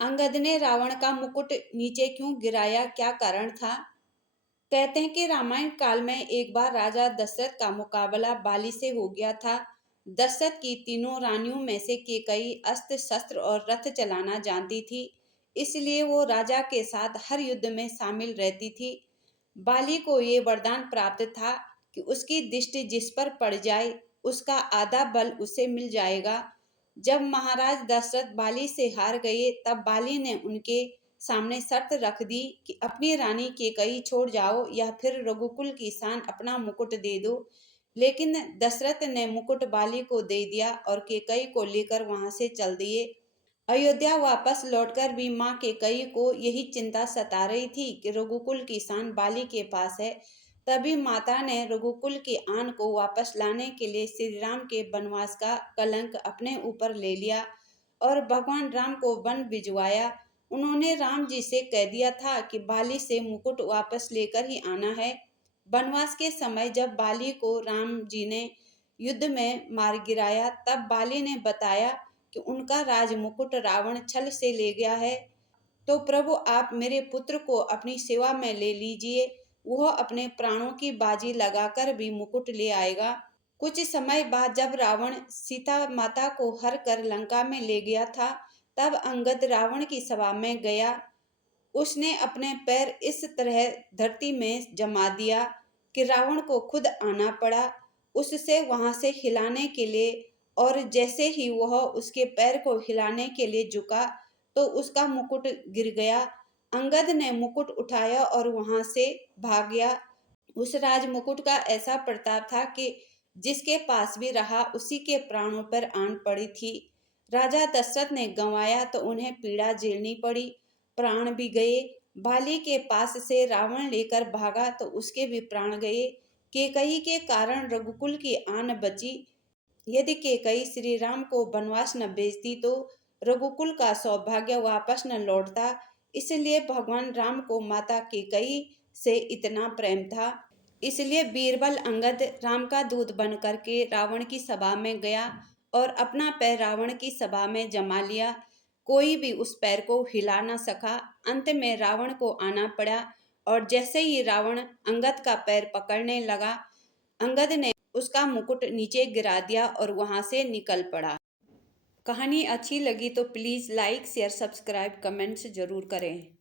अंगद ने रावण का मुकुट नीचे क्यों गिराया, क्या कारण था? कहते हैं कि रामायण काल में एक बार राजा दशरथ का मुकाबला बाली से हो गया था। दशरथ की तीनों रानियों में से केकई अस्त्र शस्त्र और रथ चलाना जानती थी, इसलिए वो राजा के साथ हर युद्ध में शामिल रहती थी। बाली को ये वरदान प्राप्त था कि उसकी दृष्टि जिस पर पड़ जाए उसका आधा बल उसे मिल जाएगा। जब महाराज दशरथ बाली से हार गए तब बाली ने उनके सामने शर्त रख दी कि अपनी रानी केकई छोड़ जाओ या फिर रघुकुल की शान अपना मुकुट दे दो। लेकिन दशरथ ने मुकुट बाली को दे दिया और केकई को लेकर वहां से चल दिए। अयोध्या वापस लौटकर भी माँ केकई को यही चिंता सता रही थी कि रघुकुल की शान बाली के पास है। तभी माता ने रघुकुल की आन को वापस लाने के लिए श्री राम के वनवास का कलंक अपने ऊपर ले लिया और भगवान राम को वन भिजवाया। उन्होंने राम जी से कह दिया था कि बाली से मुकुट वापस लेकर ही आना है। वनवास के समय जब बाली को राम जी ने युद्ध में मार गिराया तब बाली ने बताया कि उनका राज मुकुट रावण छल से ले गया है। तो प्रभु आप मेरे पुत्र को अपनी सेवा में ले लीजिए, वह अपने प्राणों की बाजी लगाकर भी मुकुट ले आएगा। कुछ समय बाद जब रावण सीता माता को हर कर लंका में ले गया था तब अंगद रावण की सभा में गया। उसने अपने पैर इस तरह धरती में जमा दिया कि रावण को खुद आना पड़ा उससे वहां से हिलाने के लिए, और जैसे ही वह उसके पैर को हिलाने के लिए झुका तो उसका मुकुट गिर गया। अंगद ने मुकुट उठाया और वहां से भाग गया। उस राज मुकुट का ऐसा प्रताप था कि जिसके पास भी रहा उसी के प्राणों पर आन पड़ी थी। राजा दशरथ ने गंवाया तो उन्हें पीड़ा झेलनी पड़ी, प्राण भी गए। बाली के पास से रावण लेकर भागा तो उसके भी प्राण गए। केकई के कारण रघुकुल की आन बची। यदि केकई श्री राम को वनवास न भेजती तो रघुकुल का सौभाग्य वापस न लौटता। इसलिए भगवान राम को माता केकई से इतना प्रेम था। इसलिए बीरबल अंगद राम का दूत बन करके रावण की सभा में गया और अपना पैर रावण की सभा में जमा लिया। कोई भी उस पैर को हिला न सका। अंत में रावण को आना पड़ा और जैसे ही रावण अंगद का पैर पकड़ने लगा, अंगद ने उसका मुकुट नीचे गिरा दिया और वहां से निकल पड़ा। कहानी अच्छी लगी तो please like share subscribe comments जरूर करें।